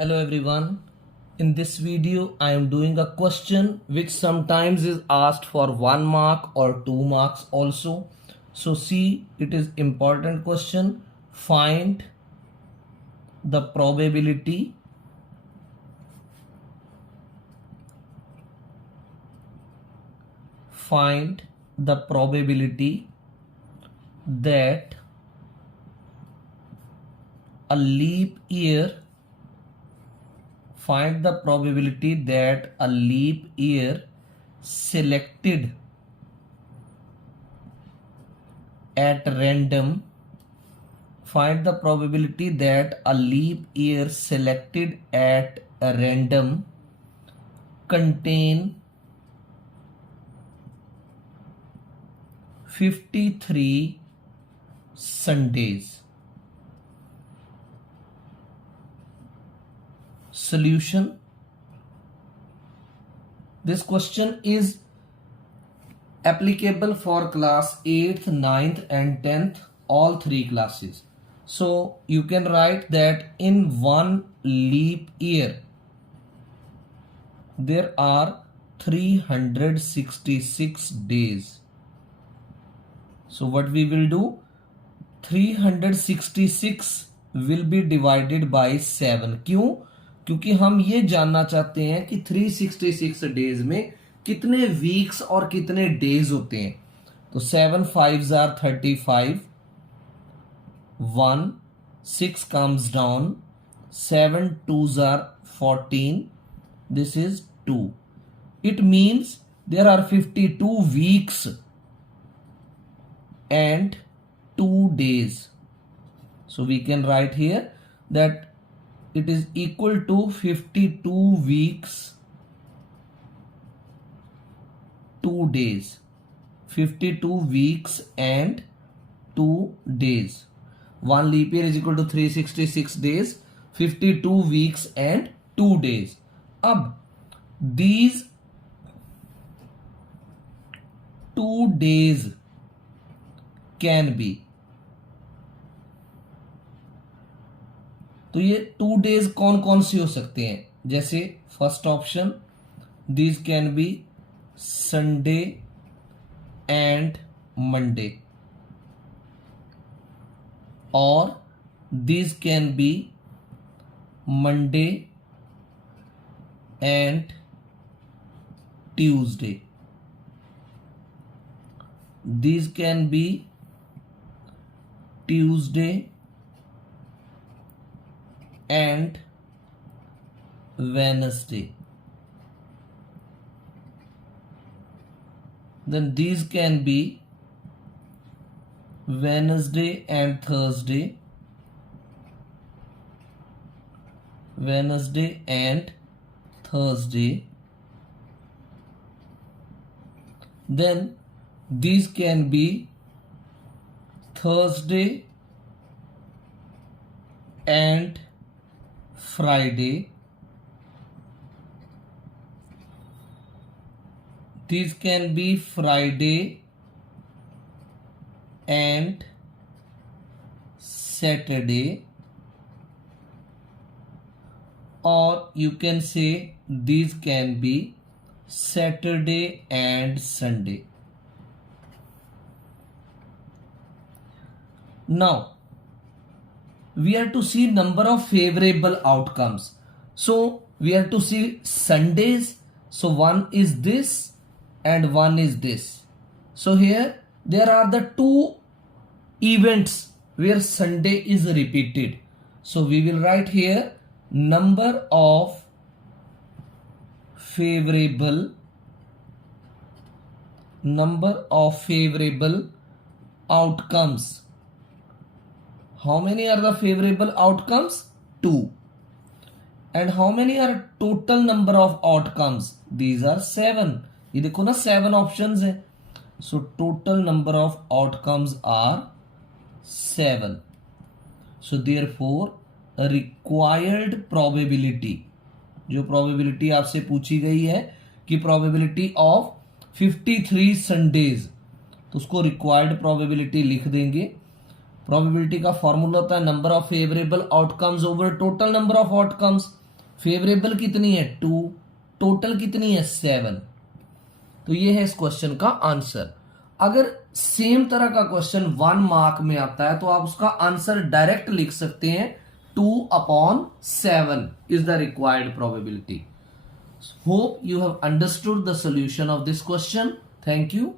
Hello everyone. In this video I am doing a question which sometimes is asked for 1 mark or 2 marks also. So see, it is important question. Find the probability that a leap year selected at random find the probability that a leap year selected at random contain 53 Sundays. Solution. This question is applicable for class 8th, 9th and 10th, all three classes. So you can write that in one leap year there are 366 days. So what we will do, 366 will be divided by 7. क्यों? क्योंकि हम ये जानना चाहते हैं कि 366 days में कितने वीक्स और कितने डेज होते हैं. तो 7 5s are 35, 1 6 comes down, 7 2s are 14, this is 2. It means there are 52 weeks and 2 days. So we can write here that it is equal to 52 weeks 2 days. 52 weeks and 2 days. One leap year is equal to 366 days, 52 weeks and 2 days. अब these 2 days can be, तो ये 2 days कौन कौन से हो सकते हैं? जैसे first option, these can be Sunday and Monday, और these can be Monday and Tuesday. These can be Tuesday and Wednesday. Then these can be Wednesday and Thursday, Wednesday and Thursday. Then these can be Thursday and Friday. These can be Friday and Saturday, or you can say these can be Saturday and Sunday. Now we are to see number of favorable outcomes. So we are to see Sundays. So one is this and one is this. So here there are the two events where Sunday is repeated. So we will write here number of favorable outcomes. How many are the favorable outcomes? 2. And how many are total number of outcomes? These are 7. ये देखो ना 7 options है. So total number of outcomes are 7. So therefore a required probability, जो probability आपसे पूछी गई है कि probability of 53 Sundays, तो उसको required probability लिख देंगे. प्रोबेबिलिटी का फॉर्मूला होता है number of favourable outcomes over total number of outcomes. Favourable कितनी है 2, टोटल कितनी है 7। तो ये है इस क्वेश्चन का आंसर। अगर सेम तरह का क्वेश्चन 1 मार्क में आता है तो आप उसका आंसर डायरेक्ट लिख सकते हैं 2/7 is the required probability. Hope you have understood the solution of this question. Thank you.